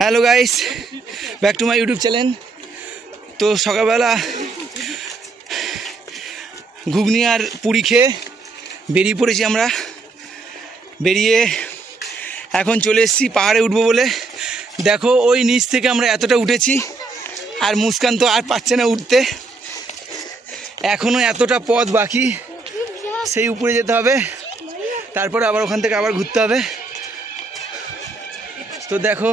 Hello guys, back to my YouTube channel. তো সকালবেলা ঘুগনি আর পুরি খেয়ে বেরিয়ে পড়েছি আমরা। বেরিয়ে এখন চলে এসেছি পাহাড়ে উঠবো বলে। দেখো ওই নিচ থেকে আমরা এতটা উঠেছি, আর মুস্কান তো আর পাচ্ছে না উঠতে। এখনও এতটা পথ বাকি, সেই উপরে যেতে হবে, তারপরে আবার ওখান থেকে আবার ঘুরতে হবে। তো দেখো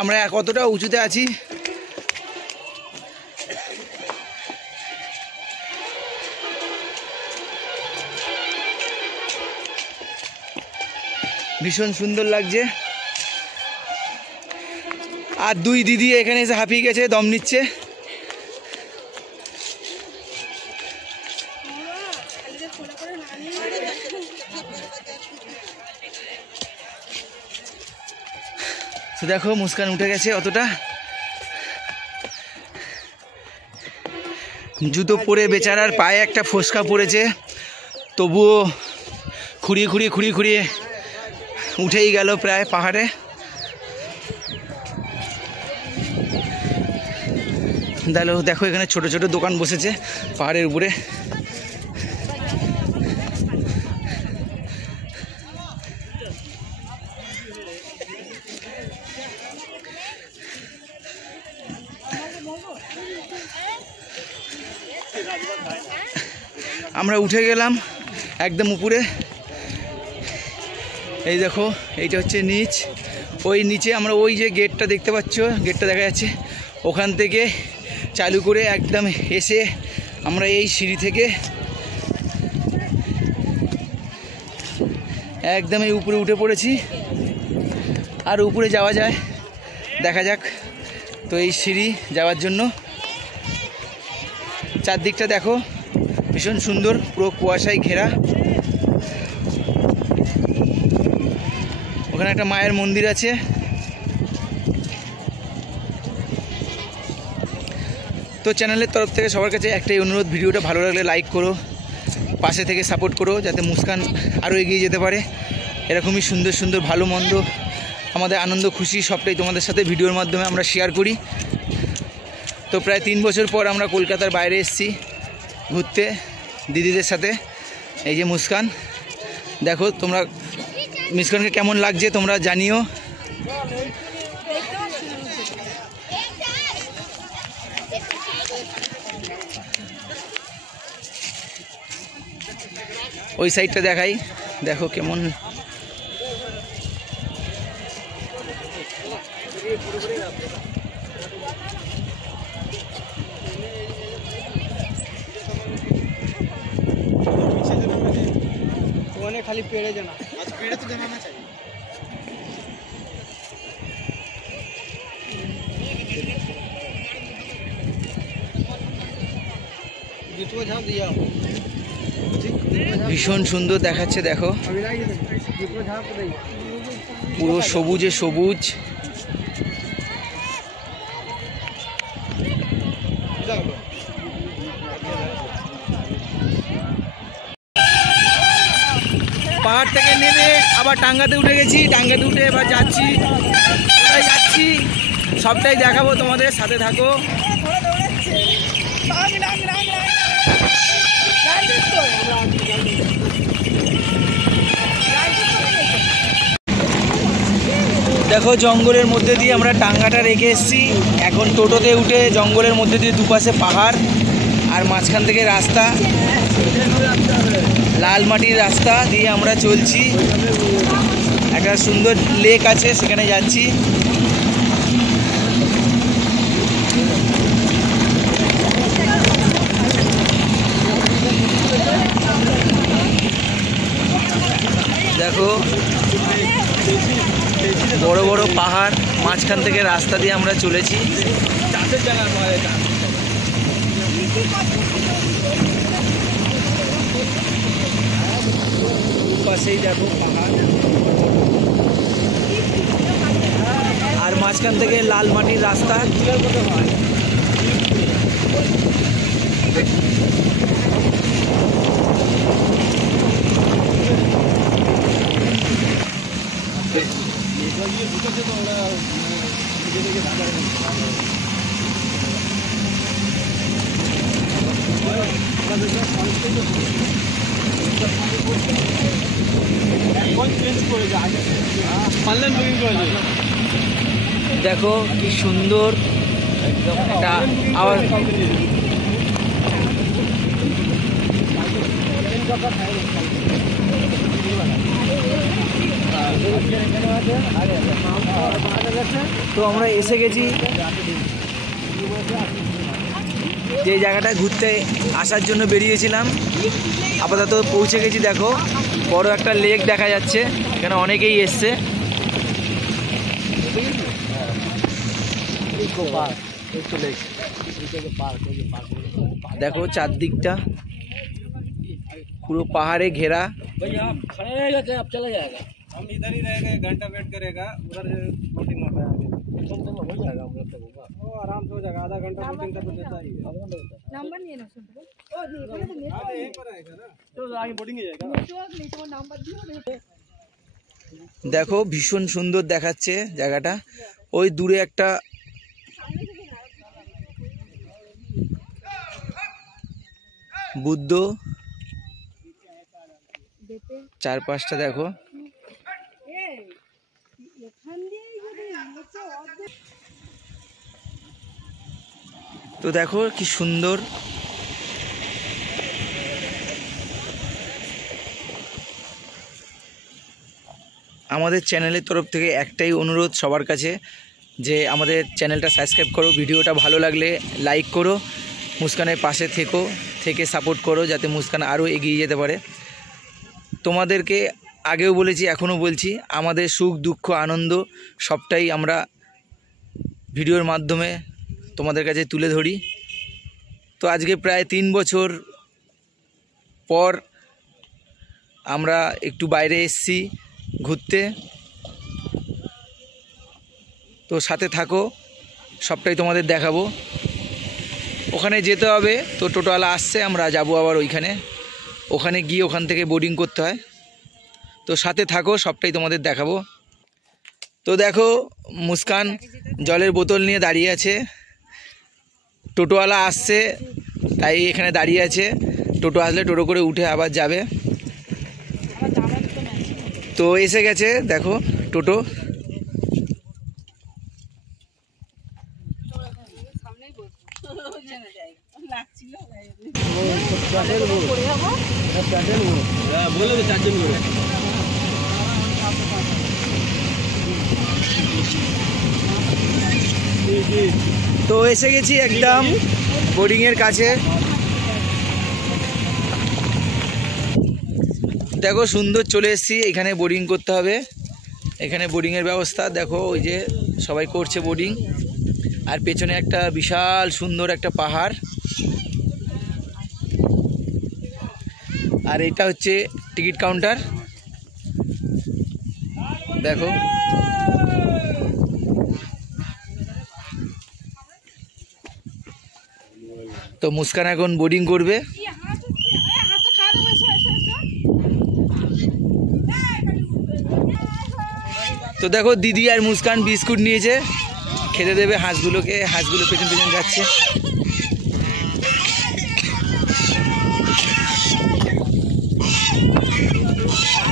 আমরা কতটা উঁচুতে আছি। ভীষণ সুন্দর লাগছে। আর দুই দিদি এখানে এসে হাঁপিয়ে গেছে, দম নিচ্ছে। তো দেখো মুস্কান উঠে গেছে অতটা। জুতো পরে বেচারার পায়ে একটা ফোসকা পড়েছে, তবুও খুঁড়িয়ে খুঁড়িয়ে উঠেই গেল প্রায় পাহাড়ে। দেখো এখানে ছোট ছোট দোকান বসেছে পাহাড়ের উপরে। আমরা উঠে গেলাম একদম উপরে। এই দেখো এইটা হচ্ছে নিচ। ওই নিচে আমরা ওই যে গেটটা দেখতে পাচ্ছ, গেটটা দেখা যাচ্ছে, ওখান থেকে চালু করে একদম এসে আমরা এই সিঁড়ি থেকে একদম এই উপরে উঠে পড়েছি। আর উপরে যাওয়া যায়, দেখা যাক। তো এই সিঁড়ি যাওয়ার জন্য চারদিকটা দেখো ভীষণ সুন্দর, পুরো কুয়াশায় ঘেরা। ওখানে একটা মায়ের মন্দির আছে। তো চ্যানেলের তরফ থেকে সবার কাছে একটাই অনুরোধ, ভিডিওটা ভালো লাগলে লাইক করো, পাশে থেকে সাপোর্ট করো, যাতে মুস্কান আরও এগিয়ে যেতে পারে। এরকমই সুন্দর সুন্দর ভালো মন্দ আমাদের আনন্দ খুশি সবটাই তোমাদের সাথে ভিডিওর মাধ্যমে আমরা শেয়ার করি। তো প্রায় 3 বছর পর আমরা কলকাতার বাইরে এসেছি ঘুরতে দিদিদের সাথে। এই যে মুস্কান, দেখো তোমরা মুস্কানকে কেমন লাগছে তোমরা জানিও। ওই সাইডটা দেখাই, দেখো কেমন। खाली पेड़े जाना, पेड़े तो जमाना चाहिए। ভীষণ সুন্দর দেখাচ্ছে, দেখো পুরো সবুজে সবুজ। পাহাড় থেকে নেমে আবার টাঙ্গাতে উঠে গেছি। টাঙ্গাতে উঠে এবার যাচ্ছি, কোথায় যাচ্ছি সবটাই দেখাবো তোমাদের, সাথে থাকো। দেখো জঙ্গলের মধ্যে দিয়ে আমরা টাঙ্গাটা রেখে এসেছি। এখন টোটোতে উঠে জঙ্গলের মধ্যে দিয়ে দুপাশে পাহাড় আর মাঝখান থেকে রাস্তা, লাল মাটির রাস্তা দিয়ে আমরা চলছি। একটা সুন্দর লেক আছে, সেখানে যাচ্ছি। দেখো বড় বড় পাহাড়, মাঝখান থেকে রাস্তা দিয়ে আমরা চলেছি। পাশেই দেখো পাহাড়, আর মাঝখান থেকে লাল মাটির রাস্তা। দেখো কি সুন্দর একটা আওয়াজ। তো আমরা এসে গেছি যে জায়গাটায় ঘুরতে আসার জন্য বেরিয়েছিলাম, আপাতত পৌঁছে গেছি। দেখো বড় একটা লেক দেখা যাচ্ছে, এখানে অনেকেই এসছে। দেখো চারদিকটা পুরো पाहाड़े घेरा। भैया आप खड़े रहेगा क्या आप चला जाएगा? हम इधर ही रहेंगे, घंटा वेट करेगा, उधर बोटिंग होता है। हो जाएगा हम लोग तक होगा, वो आराम से हो जाएगा। आधा घंटा बोटिंग का तो देता ही है। नंबर नहीं है ना सुन ओ नहीं आगे यहीं पर आएगा ना, तो आगे बोटिंग ही जाएगा। नहीं तो नंबर दियो। দেখো ভীষণ সুন্দর দেখাচ্ছে জায়গাটা। ওই দূরে একটা বুদ্ধ, চারপাশটা দেখো। তো দেখো কি সুন্দর। আমাদের চ্যানেলের তরফ থেকে একটাই অনুরোধ সবার কাছে, যে আমাদের চ্যানেলটা সাবস্ক্রাইব করো, ভিডিওটা ভালো লাগলে লাইক করো, মুস্কানের পাশে থেকে সাপোর্ট করো, যাতে মুস্কান আরও এগিয়ে যেতে পারে। তোমাদেরকে আগেও বলেছি, এখনও বলছি, আমাদের সুখ দুঃখ আনন্দ সবটাই আমরা ভিডিওর মাধ্যমে তোমাদের কাছে তুলে ধরি। তো আজকে প্রায় 3 বছর পর আমরা একটু বাইরে এসেছি ঘুরতে। তো সাথে থাকো, সবটাই তোমাদের দেখাবো। ওখানে যেতে হবে, তো টোটোওয়ালা আসছে, আমরা যাব আবার ওখানে গিয়ে ওখান থেকে বোর্ডিং করতে হয়। তো সাথে থাকো, সবটাই তোমাদের দেখাবো। তো দেখো মুস্কান জলের বোতল নিয়ে দাঁড়িয়ে আছে, টোটোওয়ালা আসছে তাই এখানে দাঁড়িয়ে আছে। টোটো আসলে টোটো করে উঠে আবার যাবে। তো এসে গেছে দেখো টোটো। তো এসে গেছি একদম বোর্ডিংয়ের কাছে। দেখো সুন্দর চলে এসেছি, এখানে বোর্ডিং করতে হবে। এখানে বোর্ডিংয়ের ব্যবস্থা দেখো, ওই যে সবাই করছে বোর্ডিং। আর পেছনে একটা বিশাল সুন্দর একটা পাহাড়। আর এটা হচ্ছে টিকিট কাউন্টার। দেখো তো মুস্কান এখন বোর্ডিং করবে। তো দেখো দিদি আর মুস্কান বিস্কুট নিয়েছে, খেতে দেবে হাঁসগুলোকে। হাঁসগুলো পেছন পেছন যাচ্ছে।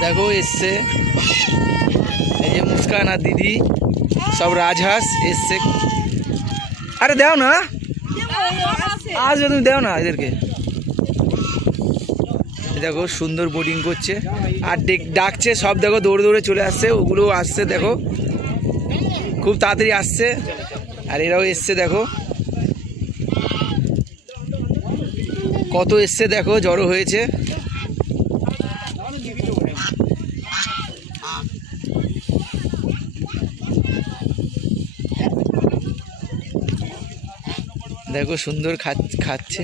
দেখো এসছে এই যে মুস্কান আর দিদি, সব রাজহাঁস এসছে। আরে দাও না, আসবে তুমি, দাও না এদেরকে। দেখো সুন্দর বোর্ডিং করছে আর ডাকছে সব। দেখো দৌড়ে দৌড়ে চলে আসছে, ওগুলো আসছে দেখো, খুব তাড়াতাড়ি আসছে। আর এরাও এসছে, দেখো কত এসছে, দেখো জড়ো হয়েছে। দেখো সুন্দর খাচ্ছে।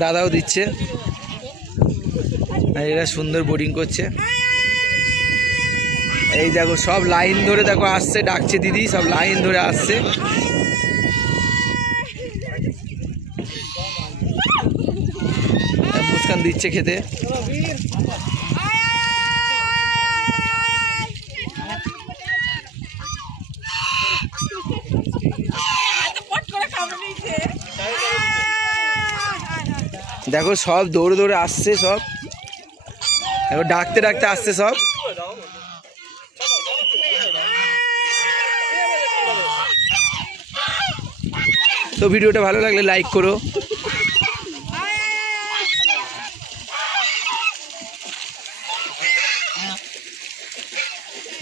দাদাও দিচ্ছে। আর এরা সুন্দর বোর্ডিং করছে। এই দেখো সব লাইন ধরে দেখো আসছে, ডাকছে দিদি, সব লাইন ধরে আসছে। মুস্কান দিচ্ছে খেতে। দেখো সব দৌড়ে দৌড়ে আসছে, সব দেখো ডাকতে ডাকতে আসছে সব। তো ভিডিওটা ভালো লাগলে লাইক করো।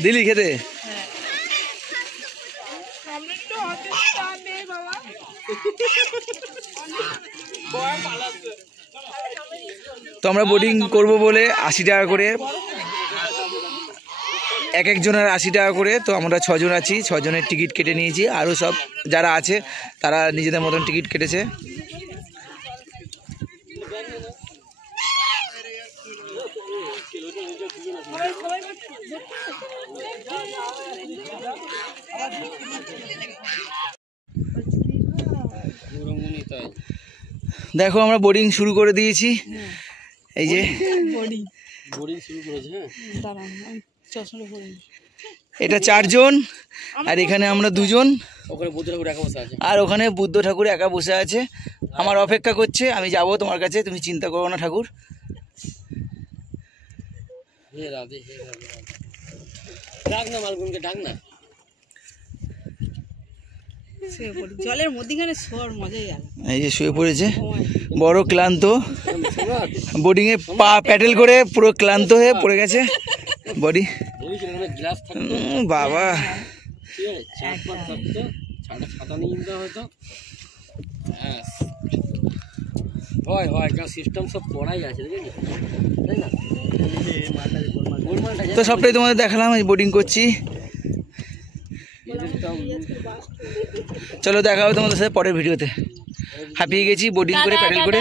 দিলি খেতে? তো আমরা বোটিং করব বলে 80 টাকা করে, এক একজনের 80 টাকা করে। তো আমরা 6 জন আছি, 6 জনের টিকিট কেটে নিয়েছি। আরও সব যারা আছে তারা নিজেদের মতন টিকিট কেটেছে। দেখো আমরা বোটিং শুরু করে দিয়েছি। এই যে এটা 4 জন, আর এখানে আমরা 2 জন, আর ওখানে বুদ্ধ ঠাকুর একা বসে আছে, আমার অপেক্ষা করছে। আমি যাব তোমার কাছে, তুমি চিন্তা করো না ঠাকুর। জলের মধ্যখানে শোর মজাই আলাদা। এই যে শুয়ে পড়েছে, বড় ক্লান্ত, বোটিং এ পা প্যাডেল করে পুরো ক্লান্ত হয়ে পড়ে গেছে বডি। বাবা তো সবটাই তোমাদের দেখালাম, আমি বোটিং করছি। চলো দেখা হবে তোমাদের সাথে পরের ভিডিওতে। হাঁপিয়ে গেছি বোটিং করে, প্যাডেল করে।